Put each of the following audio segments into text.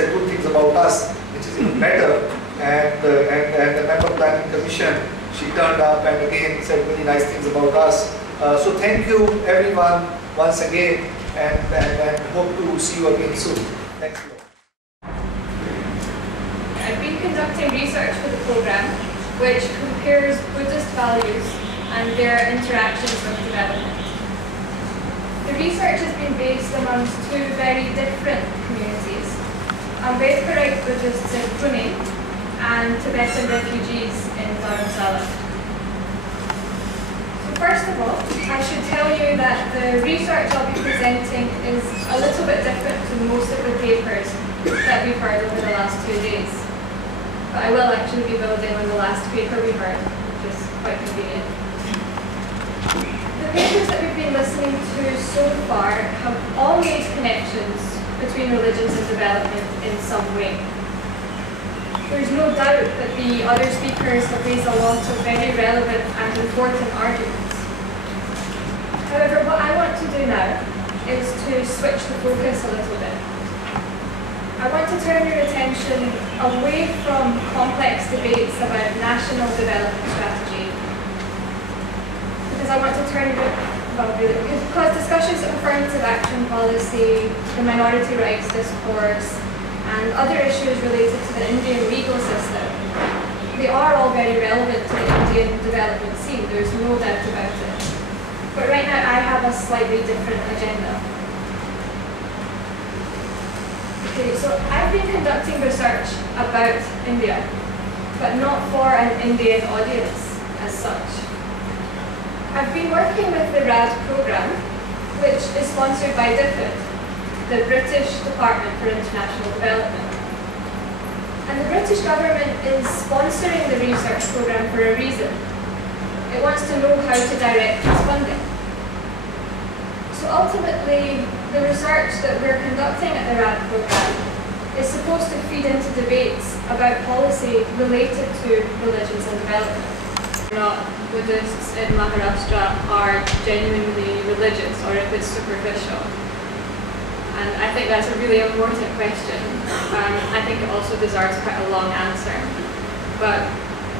said good things about us, which is even better. And the member planning commission, she turned up and again said very nice things about us. So thank you everyone once again, and hope to see you again soon. Thanks a lot. I've been conducting research for the program, which compares Buddhist values and their interactions with development. The research has been based amongst two very different communities: Ambedkarite Buddhists in Pune and Tibetan refugees in Dharamsala. So first of all, I should tell you that the research I'll be presenting is a little bit different to most of the papers that we've heard over the last 2 days. But I will actually be building on the last paper we heard, which is quite convenient. The papers that we've been listening to so far have all made connections between religions and development in some way. There's no doubt that the other speakers have raised a lot of very relevant and important arguments. However, what I want to do now is to switch the focus a little bit. I want to turn your attention away from complex debates about national development strategy, because I want to turn it, because discussions of affirmative action policy, the minority rights discourse, and other issues related to the Indian legal system, they are all very relevant to the Indian development scene, there's no doubt about it. But right now I have a slightly different agenda. Okay, so I've been conducting research about India, but not for an Indian audience as such. I've been working with the RAD program, which is sponsored by DFID, the British Department for International Development. And the British government is sponsoring the research program for a reason. It wants to know how to direct its funding. So ultimately, the research that we're conducting at the RAD program is supposed to feed into debates about policy related to religions and development. Not Buddhists in Maharashtra are genuinely religious, or if it's superficial. And I think that's a really important question. I think it also deserves quite a long answer. But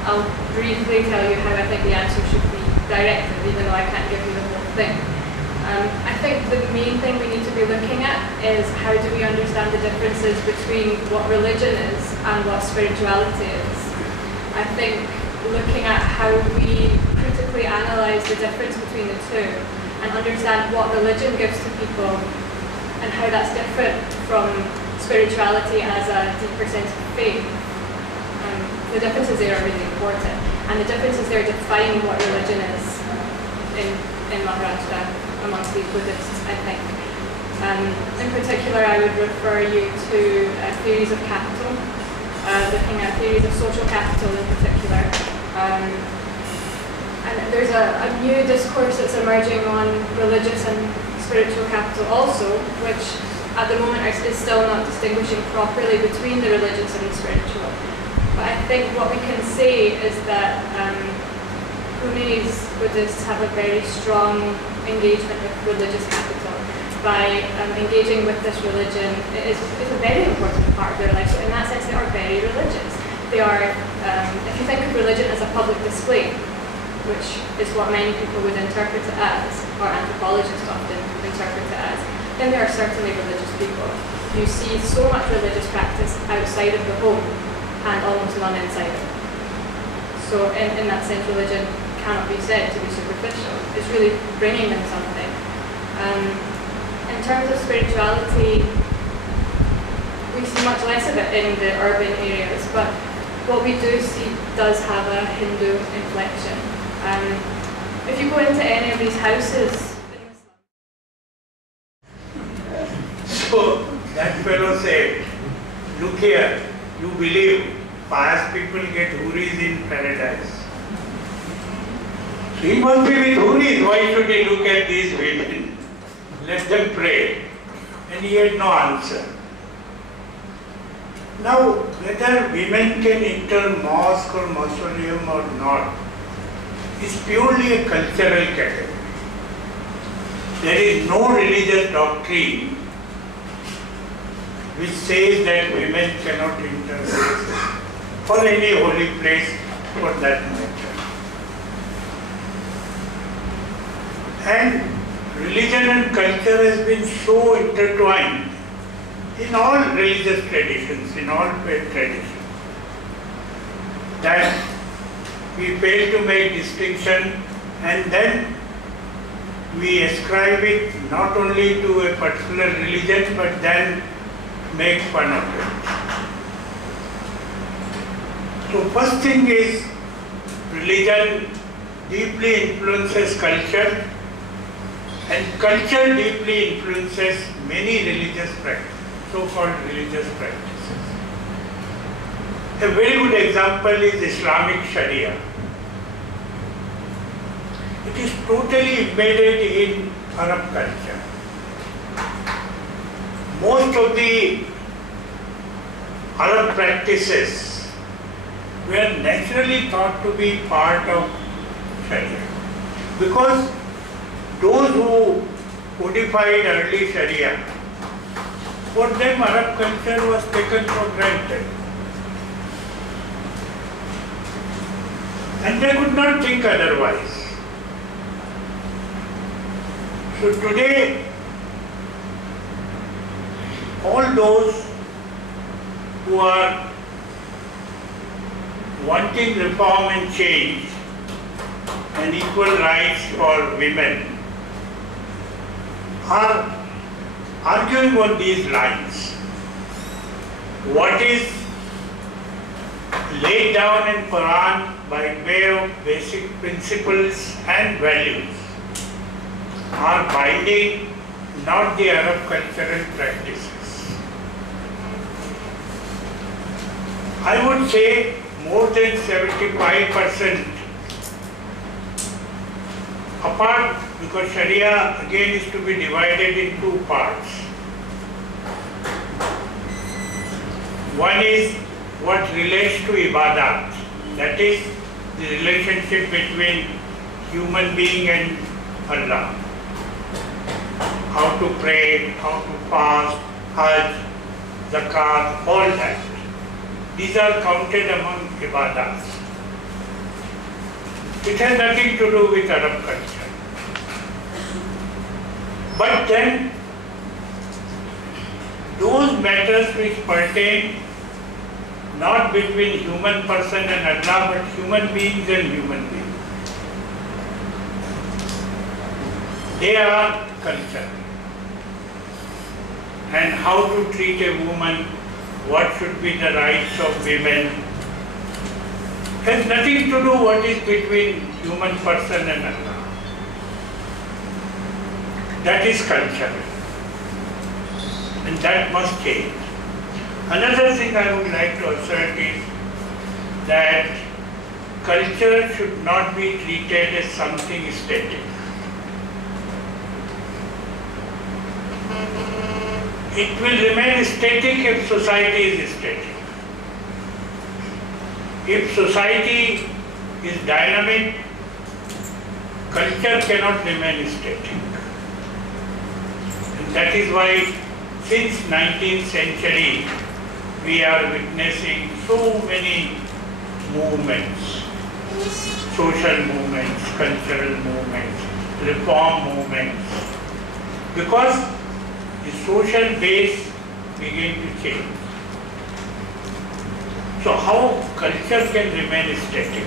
I'll briefly tell you how I think the answer should be directed, even though I can't give you the whole thing. I think the main thing we need to be looking at is how do we understand the differences between what religion is and what spirituality is. I think looking at how we critically analyse the difference between the two and understand what religion gives to people and how that's different from spirituality as a deeper sense of faith. The differences there are really important, and the differences there define what religion is in Maharashtra amongst the Buddhists, I think. In particular, I would refer you to theories of capital, looking at theories of social capital in particular. And there's a new discourse that's emerging on religious and spiritual capital also, which at the moment is still not distinguishing properly between the religious and the spiritual. But I think what we can say is that Pune's Buddhists have a very strong engagement with religious capital. By engaging with this religion, it's a very important part of their life. So in that sense, they are very religious. They are, if you think of religion as a public display, which is what many people would interpret it as, or anthropologists often interpret it as, then they are certainly religious people. You see so much religious practice outside of the home and almost none inside it. So in that sense, religion cannot be said to be superficial. It's really bringing them something. In terms of spirituality, we see much less of it in the urban areas, but what we do see does have a Hindu inflection. If you go into any of these houses, so that fellow said, look here, you believe pious people get huris in paradise. He must be with huris, why should he look at these women? Let them pray. And he had no answer. Now, whether women can enter mosque or mausoleum or not is purely a cultural category. There is no religious doctrine which says that women cannot enter for any holy place for that matter. And religion and culture has been so intertwined in all religious traditions, in all faith traditions, that we fail to make distinction, and then we ascribe it not only to a particular religion but then make fun of it. So first thing is, religion deeply influences culture, and culture deeply influences many religious practices, so-called religious practices. A very good example is Islamic Sharia. It is totally embedded in Arab culture. Most of the Arab practices were naturally thought to be part of Sharia, because those who codified early Sharia, for them Arab culture was taken for granted. And they could not think otherwise. So today, all those who are wanting reform and change and equal rights for women are arguing on these lines. What is laid down in Quran by way of basic principles and values are binding, not the Arab cultural practices. I would say more than 75%, apart, because Sharia again is to be divided in two parts. One is what relates to ibadat, that is the relationship between human being and Allah. How to pray, how to fast, Hajj, Zakat, all that. These are counted among ibadats. It has nothing to do with Arab culture. But then, those matters which pertain not between human person and Allah, but human beings and human beings, they are culture. And how to treat a woman, what should be the rights of women, has nothing to do what is between human person and Allah. That is culture. And that must change. Another thing I would like to assert is that culture should not be treated as something static. It will remain static if society is static. If society is dynamic, culture cannot remain static. And that is why since 19th century we are witnessing so many movements, social movements, cultural movements, reform movements, because the social base begin to change. So how culture can remain static?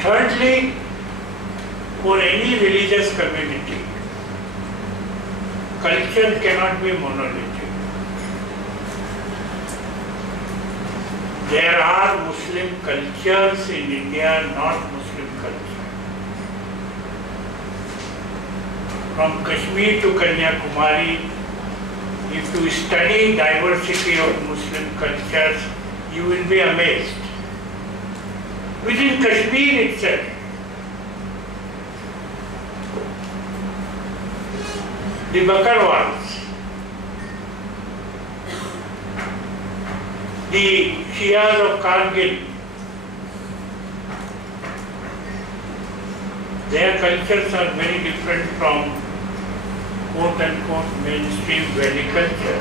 Thirdly, for any religious community, culture cannot be monolithic. There are Muslim cultures in India, not Muslim culture. From Kashmir to Kanyakumari, if you study diversity of Muslim cultures, you will be amazed. Within Kashmir itself, the Bakarwals, the Shias of Kargil, their cultures are very different from quote-unquote mainstream valley culture.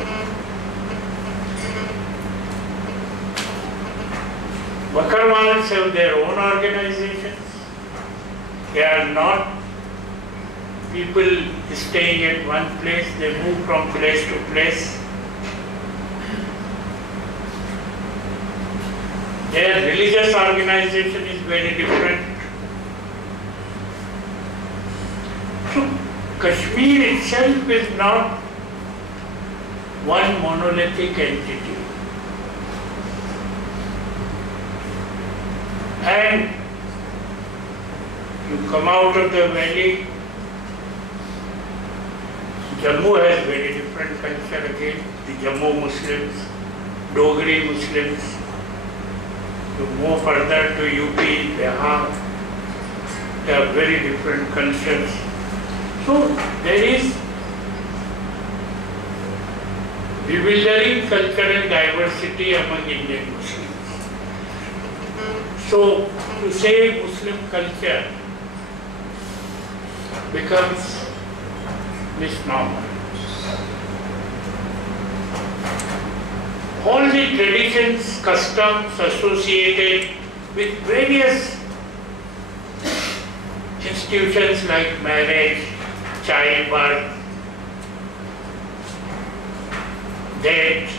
Bakarwals have their own organizations. They are not people staying at one place, they move from place to place. Their religious organization is very different. So Kashmir itself is not one monolithic entity. And you come out of the valley, Jammu has very different culture again. The Jammu Muslims, Dogri Muslims. You move further to UP, Bihar, they have very different cultures. So there is bewildering cultural diversity among Indian Muslims. So to say Muslim culture becomes misnomer. All the traditions, customs associated with various institutions like marriage, childbirth, death,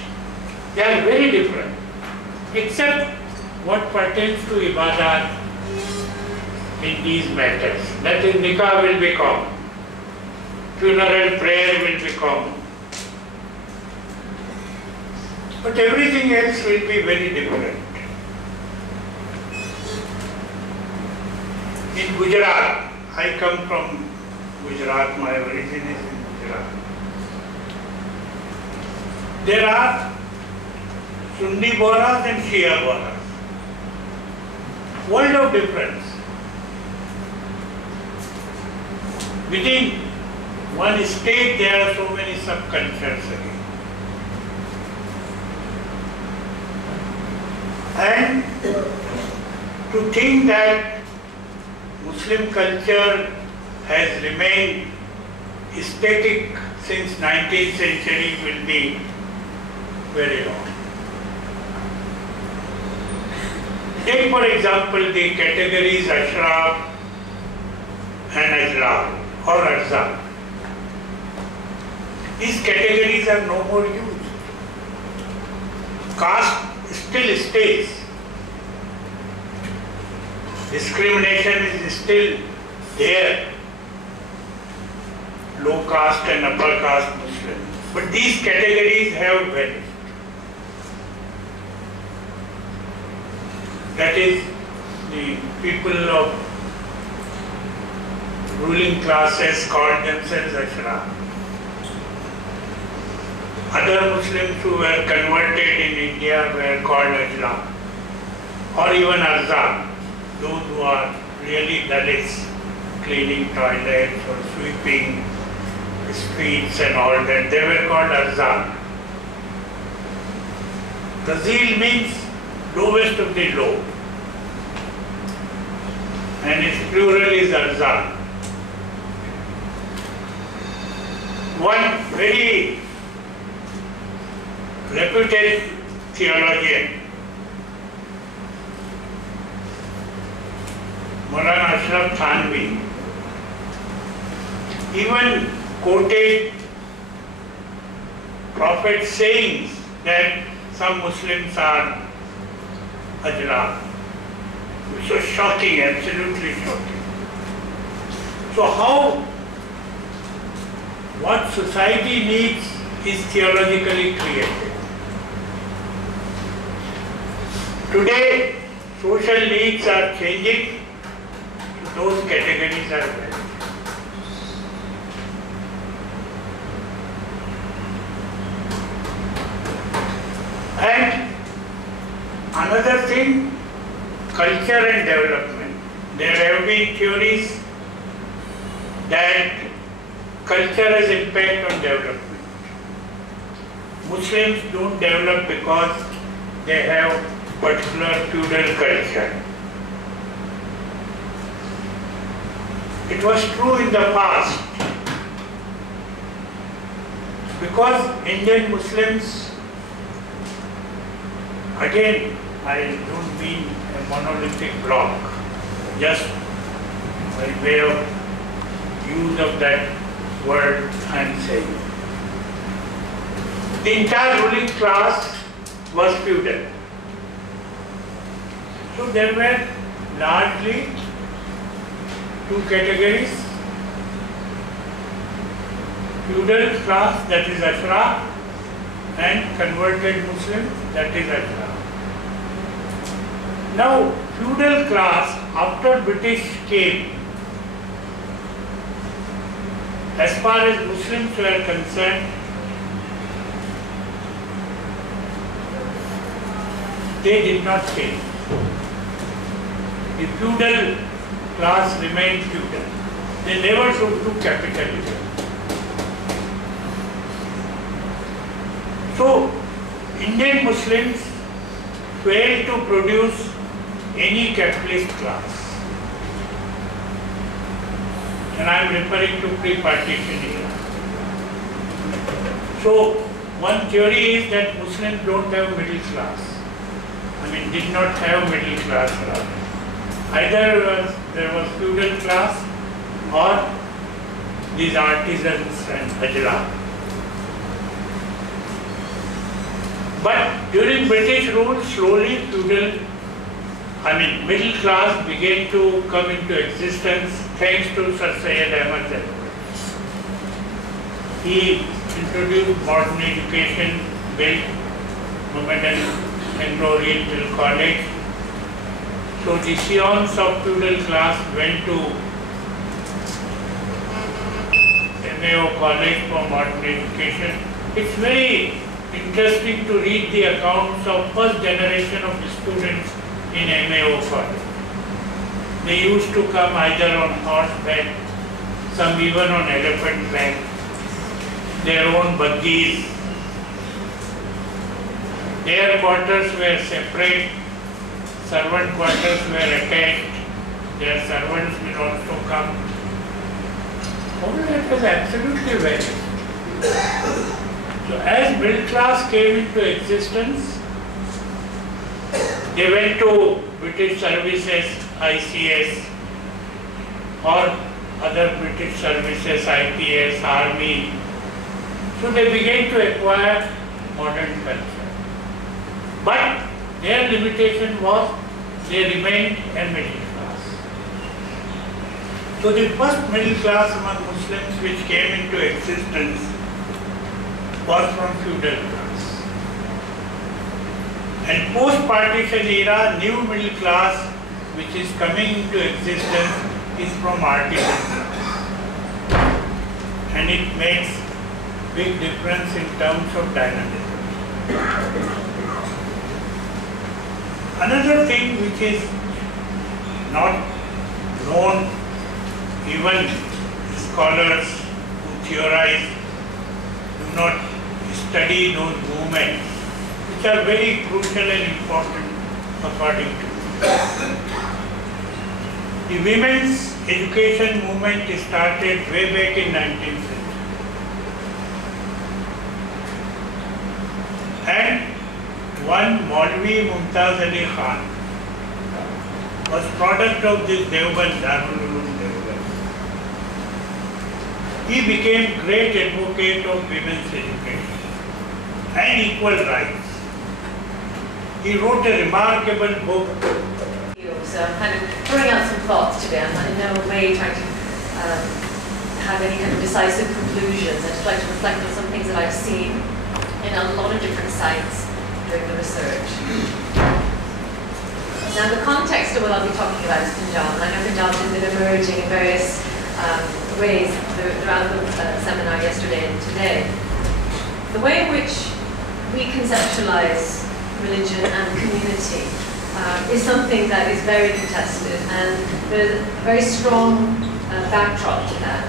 they are very different, except what pertains to ibadat in these matters. That is, nikah will be common, funeral prayer will be common. But everything else will be very different. In Gujarat, I come from Gujarat, my origin is in Gujarat. There are Sunni Bohras and Shia Bohras. World of difference. Within one state there are so many subcultures again. And to think that Muslim culture has remained static since 19th century will be very wrong. Take for example the categories Ashraf and Ajlab or Arzak. These categories are no more used. Caste still stays. Discrimination is still there. Low caste and upper caste Muslim. But these categories have vanished. That is, the people of ruling classes called themselves Ashraf. Other Muslims who were converted in India were called Ajla, or even Arzak, those who are really Dalits, cleaning toilets or sweeping streets and all that, they were called Arzak. Razil means lowest of the low, and its plural is Arzak. One very reputed theologian, Maulana Ashraf Thanvi, even quoted Prophet's sayings that some Muslims are Ajla. Which was shocking, absolutely shocking. So what society needs is theologically created. Today, social needs are changing, those categories are vanished. And another thing, culture and development. There have been theories that culture has impact on development. Muslims don't develop because they have particular feudal culture. It was true in the past, Because Indian Muslims, again, I don't mean a monolithic block, just by way of use of that word I am saying. The entire ruling class was feudal. So there were largely two categories: feudal class, that is Ashraf, and converted Muslim, that is Ashraf. Now, feudal class, after British came, as far as Muslims were concerned, they did not change. The feudal class remained feudal. They never took capitalism. So, Indian Muslims failed to produce any capitalist class. And I am referring to pre-partition era. So, one theory is that Muslims don't have middle class. I mean, did not have middle class rather. Either there was feudal class or these artisans and ajla. But during British rule, slowly middle class began to come into existence thanks to Sir Syed Ahmad Zahid. He introduced modern education, built Mohammedan Anglo-Oriental College. So the scions of feudal class went to MAO College for modern education. It's very interesting to read the accounts of first generation of the students in MAO College. They used to come either on horseback, some even on elephant back, their own buggies. Their quarters were separate, servant quarters were attached, their servants will also come. All that was absolutely very. So as middle class came into existence, they went to British services, ICS, or other British services, IPS, Army. So they began to acquire modern culture. But their limitation was they remained a middle class. So the first middle class among Muslims which came into existence was from feudal class. And post-partition era, new middle class which is coming into existence is from artisan class. And it makes big difference in terms of dynamism. Another thing which is not known, even scholars who theorize do not study those movements, which are very crucial and important according to me. The women's education movement started way back in 19th century. And one Maulvi Mumtaz Ali Khan was product of this Deoband, Darul Uloom Deoband. He became great advocate of women's education and equal rights. He wrote a remarkable book. So I'm kind of throwing out some thoughts today. I'm in no way trying to have any kind of decisive conclusions. I just like to reflect on some things that I've seen in a lot of different sites during the research. Now the context of what I'll be talking about is Punjab. And I know Punjab has been emerging in various ways throughout the seminar yesterday and today. The way in which we conceptualize religion and community is something that is very contested, and there's a very strong backdrop to that.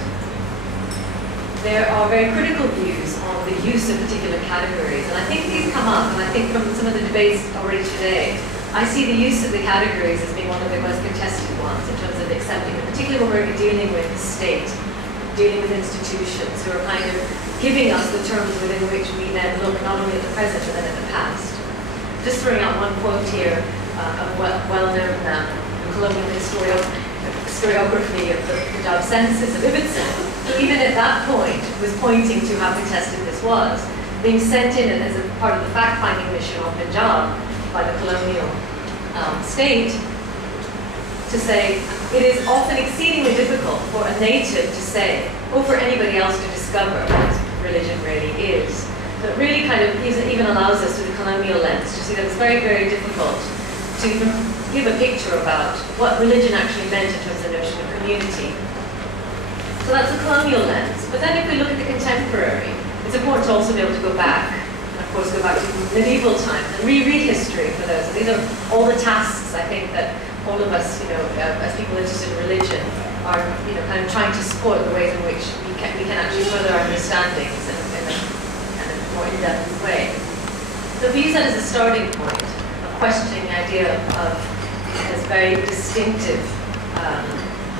There are very critical views on the use of particular categories, and I think these come up, and I think from some of the debates already today, I see the use of the categories as being one of the most contested ones in terms of accepting it, particularly when we're dealing with the state, dealing with institutions who are kind of giving us the terms within which we then look not only at the present but then at the past. Just throwing out one quote here of well-known colonial historiography of the Punjab census of Ibbotson, who even at that point was pointing to how contested this was, being sent in as a part of the fact-finding mission on Punjab by the colonial state to say it is often exceedingly difficult for a native to say, or for anybody else to discover what religion really is. So it really kind of even allows us through the colonial lens to see that it's very, very difficult to give a picture about what religion actually meant in terms of the notion of community. So that's the colonial lens. But then if we look at the contemporary, it's important to also be able to go back, and of course go back to medieval times and reread history for those. And these are all the tasks I think that all of us, as people interested in religion, are kind of trying to support the ways in which we can actually further our understandings in a more in-depth way. So if we use that as a starting point of questioning the idea of as very distinctive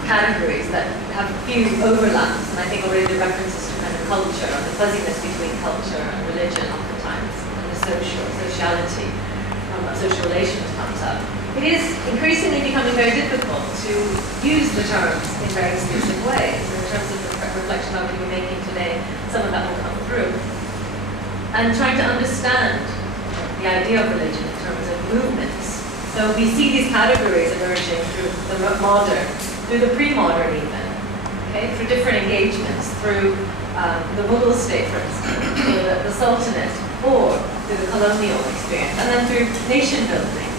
categories that have few overlaps, and I think already the references to kind of culture and the fuzziness between culture and religion oftentimes, and the sociality of social relations comes up. It is increasingly becoming very difficult to use the terms in very exclusive ways. And in terms of the reflection that we were making today, some of that will come through. And trying to understand the idea of religion in terms of movements. So we see these categories emerging through the modern, through the pre-modern even, okay? Through different engagements, through the Mughal state, for instance, through the Sultanate, or through the colonial experience, and then through nation building.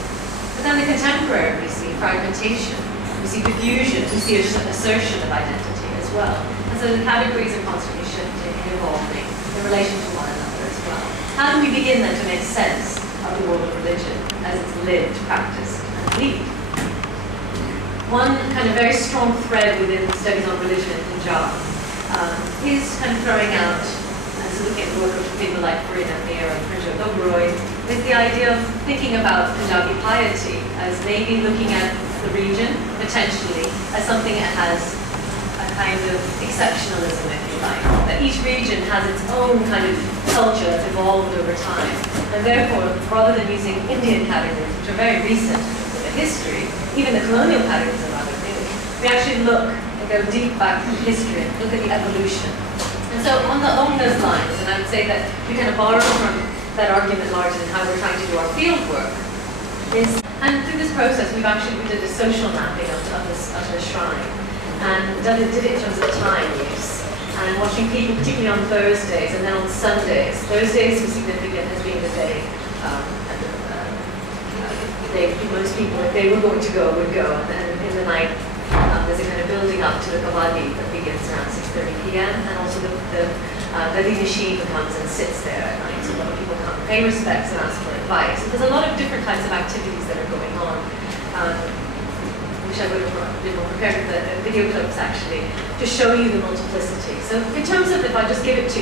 Then the contemporary, we see fragmentation, we see diffusion, we see assertion of identity as well. And so the categories are constantly shifting and evolving in relation to one another as well. How do we begin then to make sense of the world of religion as it's lived, practiced, and believed? One kind of very strong thread within studies on religion in Punjab is kind of throwing out, so looking at the work of people like Farid Amir and Prinjo Dobroy, is the idea of thinking about Punjabi piety as maybe looking at the region, potentially, as something that has a kind of exceptionalism, if you like. That each region has its own kind of culture that's evolved over time. And therefore, rather than using Indian categories, which are very recent in the history, even the colonial categories are rather new, we actually look and go deep back in history and look at the evolution. And so along those lines, and I would say that we kind of borrow from that argument largely in how we're trying to do our field work, and through this process we did a social mapping of the shrine, and did it in terms of time use, and watching people, particularly on Thursdays, and then on Sundays. Thursdays was significant as being the day, most people, if they were going to go, would go, and then in the night, there's a kind of building up to the Qawwali that begins around 6:30 p.m. and also the Dadi Nasheen comes and sits there at night, so a lot of people come pay respects and ask for advice. So there's a lot of different types of activities that are going on. Which I would have been more prepared with the video clips actually, to show you the multiplicity. So in terms of, if I just give it to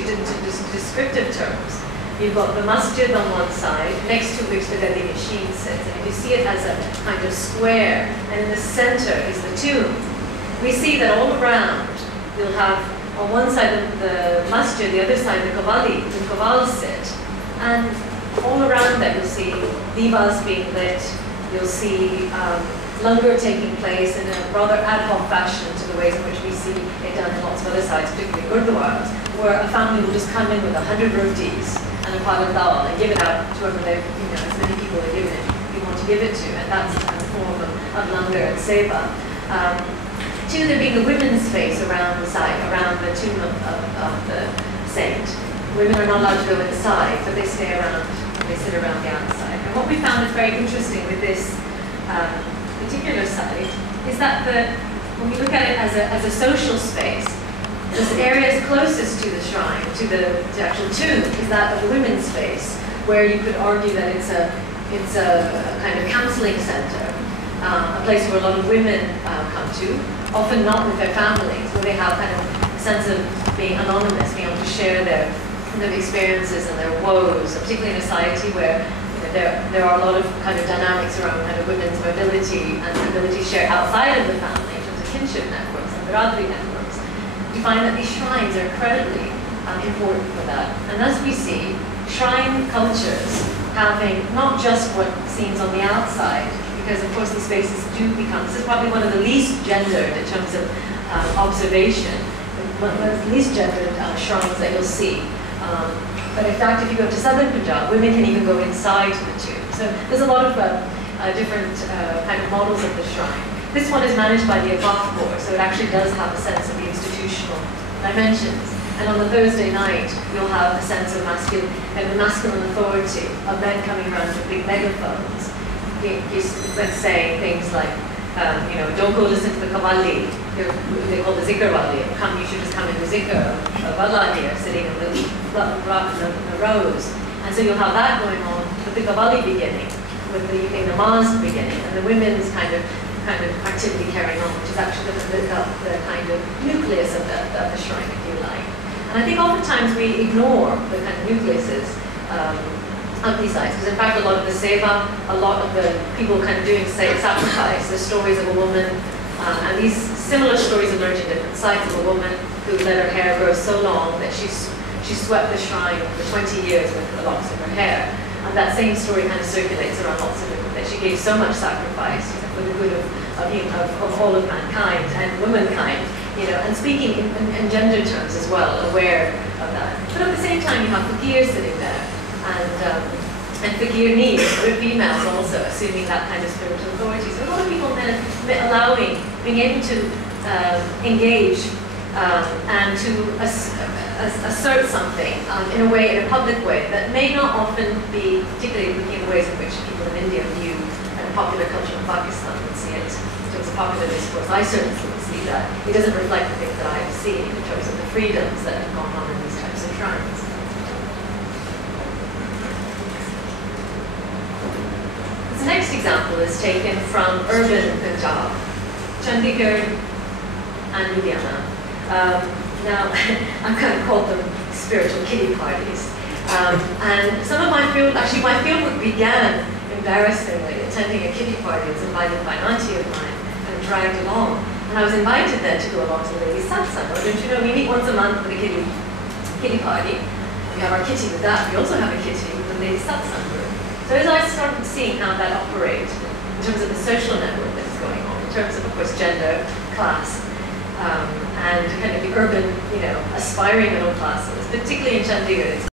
descriptive terms, you've got the masjid on one side, next to which the Dadi Nasheen sits, and if you see it as a kind of square, and in the center is the tomb, we see that all around you'll have on one side the masjid, the other side the Qawwal sit, and all around that you'll see divas being lit, you'll see langar taking place in a rather ad hoc fashion to the ways in which we see it done in lots of other sites, particularly gurdwaras, where a family will just come in with 100 rotis and a pot of dal and give it out to whoever they, as many people are given it, you want to give it to, and that's a kind of form of langar and seva. Two, there being the women's space around the site, around the tomb of the saint. Women are not allowed to go inside, but they stay around, they sit around the outside. And what we found is very interesting with this particular site is that when we look at it as a social space, the areas closest to the shrine, to the actual tomb, is that of the women's space, where you could argue that it's a kind of counseling center, a place where a lot of women come to, often not with their families, where they have kind of a sense of being anonymous, being able to share their experiences and their woes, particularly in a society where there are a lot of kind of dynamics around kind of women's mobility and ability shared outside of the family in terms of kinship networks and Biradri networks. You find that these shrines are incredibly important for that. And as we see, shrine cultures having not just what seems on the outside, because of course these spaces do become, this is probably one of the least gendered in terms of observation, one of the least gendered shrines that you'll see. But in fact, if you go to southern Punjab, women can even go inside the tomb. So there's a lot of different kind of models of the shrine. This one is managed by the Abaf Corps, so it actually does have a sense of the institutional dimensions. And on the Thursday night, you'll have a sense of masculine authority, of men coming around with big megaphones. Let's say things like, don't go listen to the Qawwali. They call the Zikr Wali. You should just come in the Zikr of Allah here, sitting in the rows. And so you'll have that going on with the Qawwali beginning, with the evening namaz beginning, and the women's kind of activity carrying on, which is actually the kind of nucleus of the shrine, if you like. And I think oftentimes we ignore the kind of nucleuses of these sites, because in fact a lot of the seva, a lot of the people kind of doing sacrifice, the stories of a woman, and these similar stories emerge in different sites of a woman who let her hair grow so long that she swept the shrine for 20 years with the locks of her hair. And that same story kind of circulates around lots of different, that she gave so much sacrifice for the good of all of mankind and womankind, and speaking in gender terms as well, aware of that. But at the same time, you have fakirs sitting there, and fakir needs, for females also, assuming that kind of spiritual authority. So a lot of people then being able to engage and to assert something in a way, in a public way, that may not often be, particularly looking at the ways in which people in India view popular culture in Pakistan would see it in terms of popular discourse. I certainly see that. It doesn't reflect the things that I've seen in terms of the freedoms that have gone on in these types of shrines. This next example is taken from urban Punjab, Chandigarh and Ludhiana. Now, I've kind of called them spiritual kiddie parties. And some of my field work began, embarrassingly, attending a kiddie party. I was invited by an auntie of mine and dragged along. And I was invited then to go along to the ladies' satsang. Or don't you know, we meet once a month for the kiddie party. We have our kitty with that. We also have a kitty with the ladies' satsang group. So as I started seeing how that operates in terms of the social network that's going on, in terms of course, gender, class, and kind of the urban, aspiring middle classes, particularly in Chandigarh.